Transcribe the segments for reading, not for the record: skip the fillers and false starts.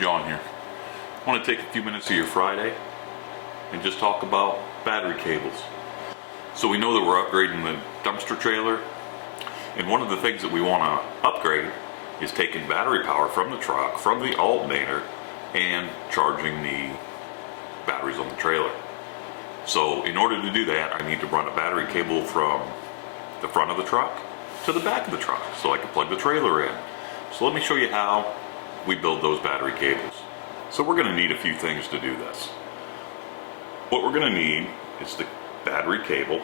John here. I want to take a few minutes of your Friday and just talk about battery cables. So we know that we're upgrading the dumpster trailer, and one of the things that we want to upgrade is taking battery power from the truck, from the alternator, and charging the batteries on the trailer. So in order to do that, I need to run a battery cable from the front of the truck to the back of the truck so I can plug the trailer in. So let me show you how we build those battery cables. So we're going to need a few things to do this. What we're going to need is the battery cable,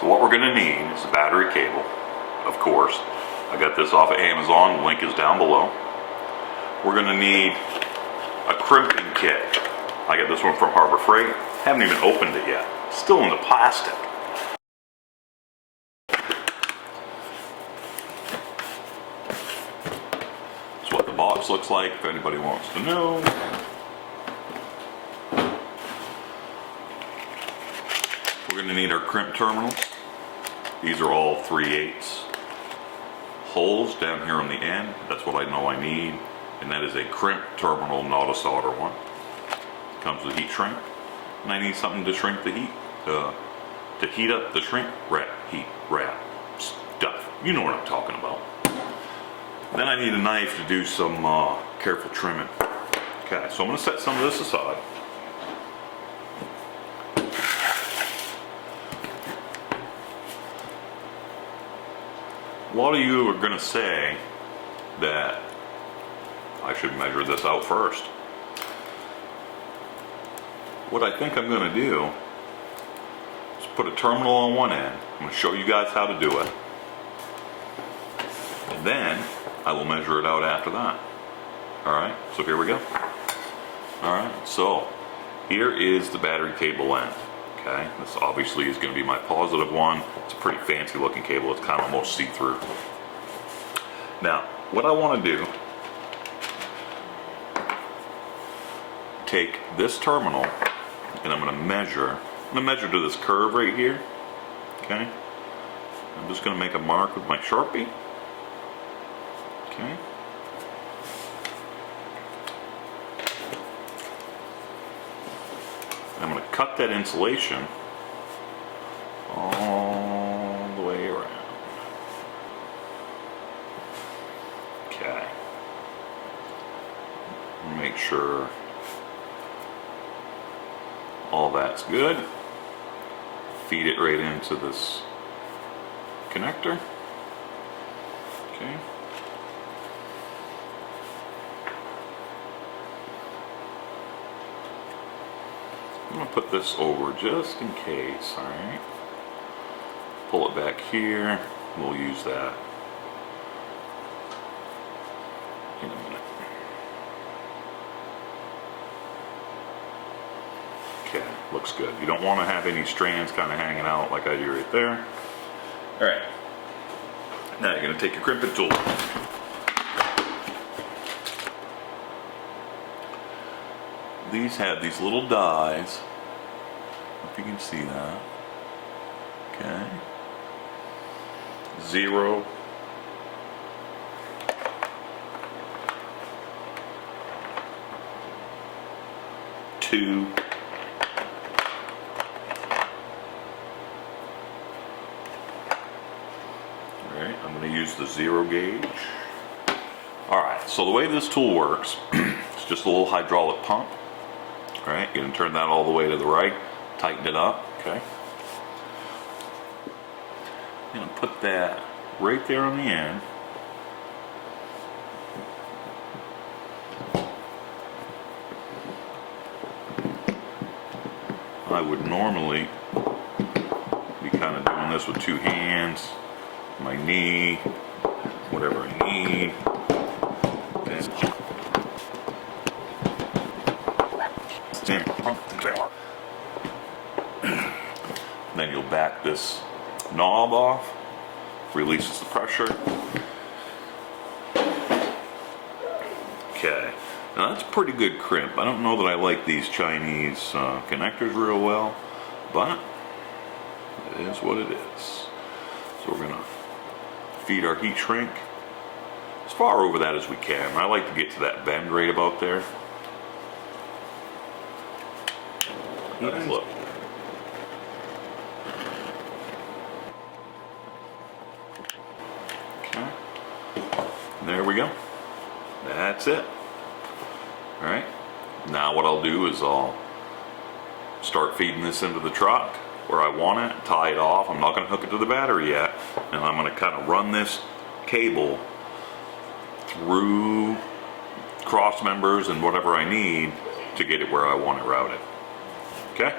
so what we're going to need is the battery cable, of course. I got this off of Amazon, link is down below. We're going to need a crimping kit. I got this one from Harbor Freight, haven't even opened it yet, still in the plastic. That's what the box looks like if anybody wants to know. We're going to need our crimp terminals. These are all 3/8 holes down here on the end. That's what I know I need. And that is a crimp terminal, not a solder one. Comes with heat shrink. And I need something to shrink the heat, to heat up the shrink wrap stuff. You know what I'm talking about. Then I need a knife to do some careful trimming. Okay, so I'm going to set some of this aside. A lot of you are going to say that I should measure this out first. What I think I'm going to do is put a terminal on one end. I'm going to show you guys how to do it. And then I will measure it out after that. Alright, so here we go. Alright, so here is the battery cable end. Okay, this obviously is going to be my positive one. It's a pretty fancy looking cable. It's kind of almost see-through. Now, what I want to do, take this terminal and I'm going to measure. I'm going to measure to this curve right here. Okay, I'm just going to make a mark with my Sharpie. Okay. I'm going to cut that insulation all the way around. Okay. Make sure all that's good. Feed it right into this connector. Okay. I'm going to put this over just in case, alright? Pull it back here, we'll use that in a minute. Okay, looks good. You don't want to have any strands kind of hanging out like I do right there. Alright, now you're going to take your crimping tool. These have these little dies, if you can see that. Okay. 0, 2, I'm going to use the 0 gauge. Alright, so the way this tool works, it's just a little hydraulic pump. Alright, you're going to turn that all the way to the right, tighten it up, okay? I'm going to put that right there on the end. I would normally be kind of doing this with 2 hands, my knee, whatever I need. Then you'll back this knob off, releases the pressure. Okay, now that's pretty good crimp. I don't know that I like these Chinese connectors real well, but it is what it is. So we're gonna feed our heat shrink as far over that as we can. I like to get to that bend right about there. Let's look. Okay. There we go. That's it. Alright. Now what I'll do is I'll start feeding this into the truck where I want it, tie it off. I'm not going to hook it to the battery yet. And I'm going to kind of run this cable through cross members and whatever I need to get it where I want it routed. Okay?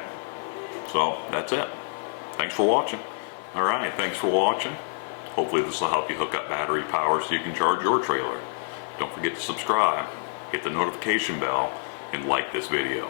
So that's it. Thanks for watching. Alright, thanks for watching. Hopefully this will help you hook up battery power so you can charge your trailer. Don't forget to subscribe, hit the notification bell, and like this video.